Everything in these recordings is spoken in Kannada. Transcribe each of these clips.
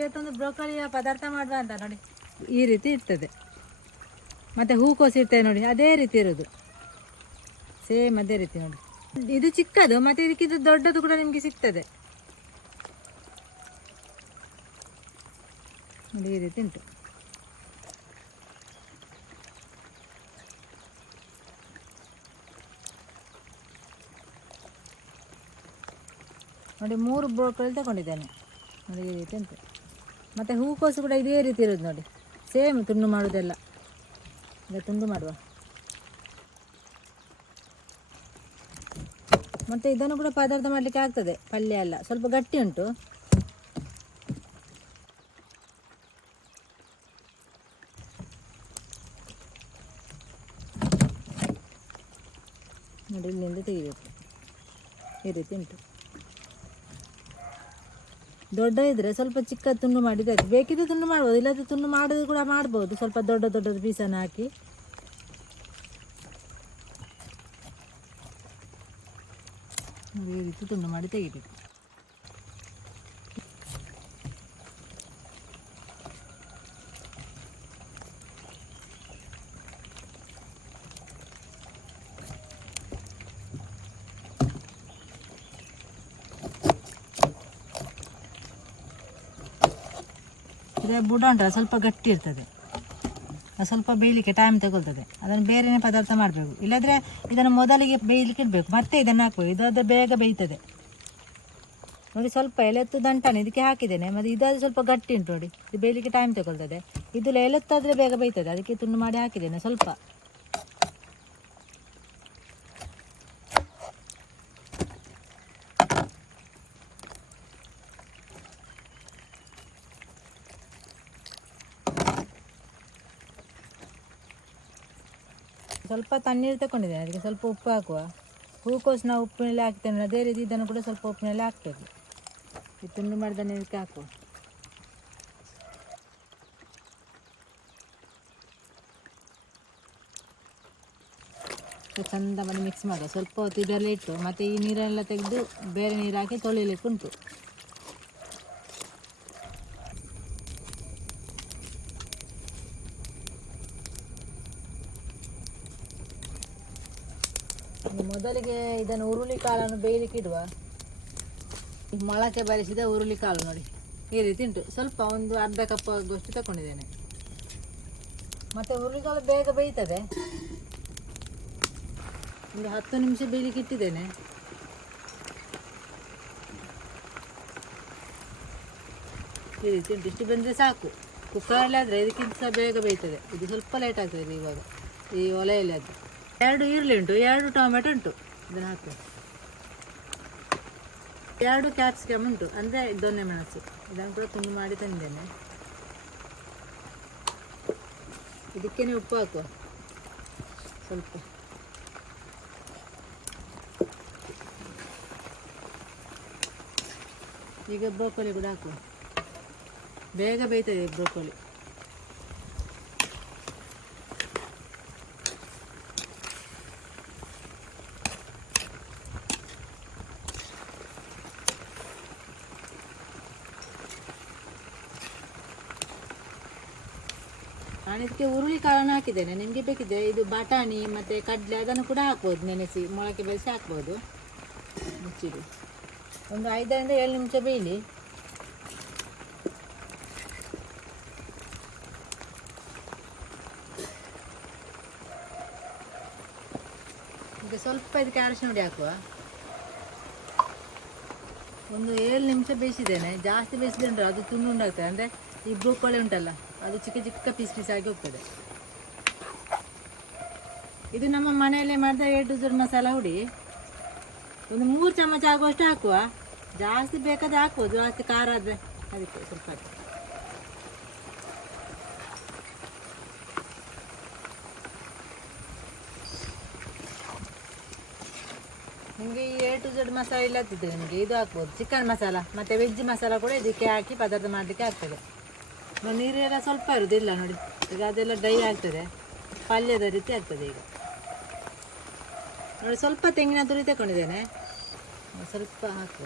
ಇವತ್ತೊಂದು ಬ್ರೋಕಲಿಯ ಪದಾರ್ಥ ಮಾಡುವ ಅಂತ ನೋಡಿ. ಈ ರೀತಿ ಇರ್ತದೆ. ಮತ್ತು ಹೂಕೋಸು ಇರ್ತದೆ ನೋಡಿ, ಅದೇ ರೀತಿ ಇರೋದು. ಸೇಮ್ ಅದೇ ರೀತಿ ನೋಡಿ. ಇದು ಚಿಕ್ಕದು, ಮತ್ತು ಇದಕ್ಕಿಂತ ದೊಡ್ಡದು ಕೂಡ ನಿಮಗೆ ಸಿಗ್ತದೆ. ನೋಡಿ, ಈ ರೀತಿ ಉಂಟು. ನೋಡಿ, ಮೂರು ಬ್ರೋಕಲಿ ತಗೊಂಡಿದ್ದೇನೆ. ನೋಡಿ, ಈ ರೀತಿ ಉಂಟು. ಮತ್ತು ಹೂಕೋಸು ಕೂಡ ಇದೇ ರೀತಿ ಇರೋದು ನೋಡಿ. ಸೇಮ್ ತುಂಡು ಮಾಡೋದೆಲ್ಲ. ಈಗ ತುಂಡು ಮಾಡುವ. ಮತ್ತು ಇದನ್ನು ಕೂಡ ಪದಾರ್ಥ ಮಾಡಲಿಕ್ಕೆ ಆಗ್ತದೆ. ಪಲ್ಯ ಎಲ್ಲ ಸ್ವಲ್ಪ ಗಟ್ಟಿ ಉಂಟು. ನೋಡಿ, ಇಲ್ಲಿಂದ ತೆಗಿಬೇಕು. ಈ ರೀತಿ ಉಂಟು. ದೊಡ್ಡ ಇದ್ರೆ ಸ್ವಲ್ಪ ಚಿಕ್ಕ ತುಂಡು ಆಯ್ತು. ಬೇಕಿದ್ರೆ ತುಂಡು ಮಾಡ್ಬೋದು, ಇಲ್ಲದ್ರೆ ತುಂಡು ಮಾಡೋದು ಕೂಡ ಮಾಡ್ಬೋದು. ಸ್ವಲ್ಪ ದೊಡ್ಡ ದೊಡ್ಡದು ಪೀಸನ್ನು ಹಾಕಿ. ಈ ರೀತಿ ತುಂಡು ಮಾಡಿ ತೆಗಿಬೇಕು. ಇದು ಬುಡಾಂಡ್ರ ಸ್ವಲ್ಪ ಗಟ್ಟಿ ಇರ್ತದೆ. ಸ್ವಲ್ಪ ಬೇಯಲಿಕ್ಕೆ ಟೈಮ್ ತಗೊಳ್ತದೆ. ಅದನ್ನು ಬೇರೆನೇ ಪದಾರ್ಥ ಮಾಡಬೇಕು. ಇಲ್ಲದ್ರೆ ಇದನ್ನು ಮೊದಲಿಗೆ ಬೇಯಲಿಕ್ಕೆ ಇಡಬೇಕು. ಮತ್ತೆ ಇದನ್ನು ಹಾಕಬೇಕು. ಇದಾದರೆ ಬೇಗ ಬೇಯ್ತದೆ. ನೋಡಿ, ಸ್ವಲ್ಪ ಎಲೆತ್ತು ದಂಟಾನೆ. ಇದಕ್ಕೆ ಹಾಕಿದ್ದೇನೆ. ಮತ್ತು ಇದಾದರೆ ಸ್ವಲ್ಪ ಗಟ್ಟಿ ಉಂಟು ನೋಡಿ. ಇದು ಬೇಯಲಿಕ್ಕೆ ಟೈಮ್ ತಗೊಳ್ತದೆ. ಇದು ಎಲೆತ್ತಾದರೆ ಬೇಗ ಬೇಯ್ತದೆ. ಅದಕ್ಕೆ ತುಂಡು ಮಾಡಿ ಹಾಕಿದ್ದೇನೆ ಸ್ವಲ್ಪ. ಸ್ವಲ್ಪ ತಣ್ಣೀರು ತಗೊಂಡಿದ್ದೇನೆ, ಅದಕ್ಕೆ ಸ್ವಲ್ಪ ಉಪ್ಪು ಹಾಕುವ. ಹೂಕೋಸು ನಾವು ಉಪ್ಪಿನಲ್ಲಿ ಹಾಕ್ತೇನೆ, ಅದೇ ರೀತಿ ಇದನ್ನು ಕೂಡ ಸ್ವಲ್ಪ ಉಪ್ಪಿನಲ್ಲಿ ಹಾಕಬೇಕು. ಈ ತುಂಡು ಮಾಡಿದ ಇದಕ್ಕೆ ಹಾಕುವ. ಚಂದ ಮಾಡಿ ಮಿಕ್ಸ್ ಮಾಡುವ. ಸ್ವಲ್ಪ ಹೊತ್ತು ಇದರಲ್ಲಿ ಇಟ್ಟು, ಮತ್ತು ಈ ನೀರೆಲ್ಲ ತೆಗೆದು ಬೇರೆ ನೀರು ಹಾಕಿ ತೊಳಿಲಿಕ್ಕೆ ಉಂಟು ಮೊದಲಿಗೆ ಇದನ್ನು ಹುರುಳಿ ಕಾಳನ್ನು ಬೇಯಲಿಕ್ಕೆ ಇಡುವ ಮೊಳಕೆ ಬರಿಸಿದ ಹುರುಳಿ ಕಾಳು ನೋಡಿ. ಈ ರೀತಿ ಉಂಟು. ಸ್ವಲ್ಪ ಒಂದು ಅರ್ಧ ಕಪ್ ಆಗುವಷ್ಟು ತಗೊಂಡಿದ್ದೇನೆ ಮತ್ತು ಹುರುಳಿಕಾಳು ಬೇಗ ಬೇಯ್ತದೆ. ಒಂದು ಹತ್ತು ನಿಮಿಷ ಬೇಯಲಿಕ್ಕೆ ಇಟ್ಟಿದ್ದೇನೆ ಈ ರೀತಿ ಉಂಟು. ಇಷ್ಟು ಬಂದರೆ ಸಾಕು. ಕುಕ್ಕರಲ್ಲಿ ಆದರೆ ಇದಕ್ಕಿಂತ ಬೇಗ ಬೇಯ್ತದೆ. ಇದು ಸ್ವಲ್ಪ ಲೇಟ್ ಆಗ್ತದೆ ಇವಾಗ. ಈ ಒಲೆಯಲ್ಲಿ ಅದು ಎರಡು ಈರುಳ್ಳಿ ಉಂಟು, ಎರಡು ಟೊಮೆಟೊ ಉಂಟು. ಇದನ್ನು ಹಾಕಿ. ಎರಡು ಕ್ಯಾಪ್ಸಿಕಮ್ ಉಂಟು, ಅಂದರೆ ದೊನ್ನೆ ಮೆಣಸು. ಇದನ್ನು ಕೂಡ ತುಂಡು ಮಾಡಿ ತಂದಿದ್ದೇನೆ ಇದಕ್ಕೇನೆ ಉಪ್ಪು ಹಾಕುವ. ಸ್ವಲ್ಪ. ಈಗ ಬ್ರೋಕೊಲಿ ಕೂಡ ಹಾಕುವ. ಬೇಗ ಬೇಯ್ತದೆ ಬ್ರೋಕೊಲಿ ನಾನು ಇದಕ್ಕೆ ಹುರುಳಿ ಕಾಳನ್ನು ಹಾಕಿದ್ದೇನೆ. ನಿಮಗೆ ಬೇಕಿದೆ ಇದು ಬಟಾಣಿ ಮತ್ತು ಕಡಲೆ ಅದನ್ನು ಕೂಡ ಹಾಕ್ಬೋದು, ನೆನೆಸಿ ಮೊಳಕೆ ಬೆಳೆಸಿ ಹಾಕ್ಬೋದು. ಮುಚ್ಚಿಡಿ. ಒಂದು ಐದರಿಂದ ಏಳು ನಿಮಿಷ ಬೇಯಲಿ. ಈಗ ಸ್ವಲ್ಪ ಇದಕ್ಕೆ ಅರಶಿನ ಹುಡಿ ಹಾಕುವ. ಒಂದು ಏಳು ನಿಮಿಷ ಬೇಯಿಸಿದ್ದೇನೆ. ಜಾಸ್ತಿ ಬೇಯಿಸಿದೆ ಉಂಟು ಅದು ತುಂಡು ಉಂಟಾಗ್ತದೆ ಅಂದರೆ ಈ ಬ್ರೋಕೊಳಿ ಉಂಟಲ್ಲ ಅದು ಚಿಕ್ಕ ಚಿಕ್ಕ ಪೀಸ್ ಪೀಸ್ ಆಗಿ ಹೋಗ್ತದೆ. ಇದು ನಮ್ಮ ಮನೆಯಲ್ಲೇ ಮಾಡಿದ ಎರಡು ಝಡ್ ಮಸಾಲ ಹುಡಿ. ಒಂದು ಮೂರು ಚಮಚ ಆಗುವಷ್ಟು ಹಾಕುವ. ಜಾಸ್ತಿ ಬೇಕಾದ್ರೆ ಹಾಕ್ಬೋದು ಜಾಸ್ತಿ ಖಾರ ಆದರೆ. ಅದಕ್ಕೆ ಸ್ವಲ್ಪ. ನಿಮಗೆ ಈ ಎ ಟು ಜೆಡ್ ಮಸಾಲ ಇಲ್ಲದಿದ್ದರೆ ನಿಮಗೆ ಇದು ಹಾಕ್ಬೋದು ಚಿಕನ್ ಮಸಾಲ, ಮತ್ತು ವೆಜ್ ಮಸಾಲ ಕೂಡ ಇದಕ್ಕೆ ಹಾಕಿ ಪದಾರ್ಥ ಮಾಡಲಿಕ್ಕೆ ಆಗ್ತದೆ. ನೀರೆಲ್ಲ ಸ್ವಲ್ಪ ಇರುವುದಿಲ್ಲ ನೋಡಿ. ಈಗ ಅದೆಲ್ಲ ಡ್ರೈ ಆಗ್ತದೆ. ಪಲ್ಯದ ರೀತಿ ಆಗ್ತದೆ ಈಗ. ನೋಡಿ, ಸ್ವಲ್ಪ ತೆಂಗಿನ ತುರಿ ತಗೊಂಡಿದ್ದೇನೆ. ಸ್ವಲ್ಪ ಹಾಕು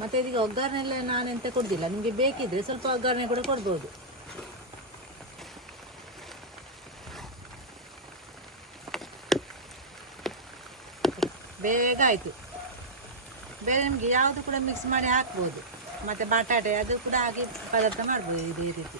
ಮತ್ತು ಇದೀಗ ಒಗ್ಗರಣೆಲ್ಲ ನಾನೆಂತ ಕೊಡ್ದಿಲ್ಲ. ನಿಮಗೆ ಬೇಕಿದ್ರೆ ಸ್ವಲ್ಪ ಒಗ್ಗರಣೆ ಕೂಡ ಕೊಡ್ಬೋದು. ಬೇಗ ಆಯಿತು. ಬೇರೆ ನಿಮಗೆ ಯಾವುದು ಕೂಡ ಮಿಕ್ಸ್ ಮಾಡಿ ಹಾಕ್ಬೋದು. ಮತ್ತು ಬಟಾಟೆ ಅದು ಕೂಡ ಹಾಕಿ ಪದಾರ್ಥ ಮಾಡ್ಬೋದು ಇದೇ ರೀತಿ.